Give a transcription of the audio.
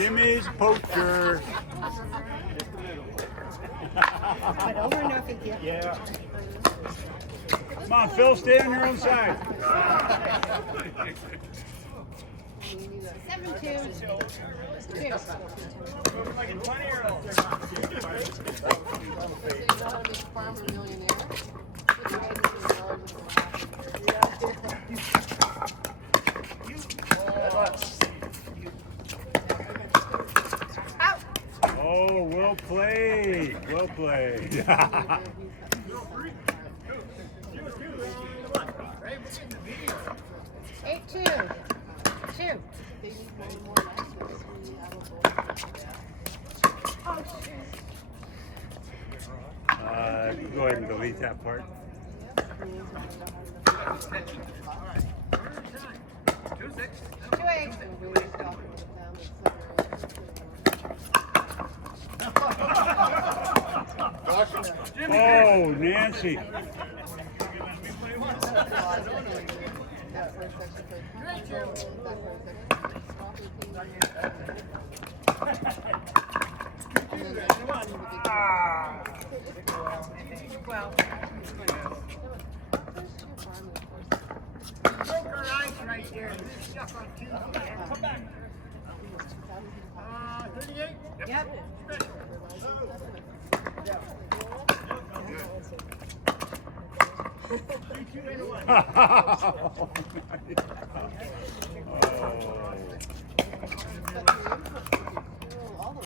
Jimmy's poacher. But over nothing here. Yeah. Come on, Phil, stay on your own side. 7-2. Two. Farmer millionaire. Oh, well played. Well played. 8-2. Two. Go ahead and delete that part. Two eight. Oh, Nancy. Well. Poker ice right there. Stuff on Tuesday. Come back. 38? Yep. Oh.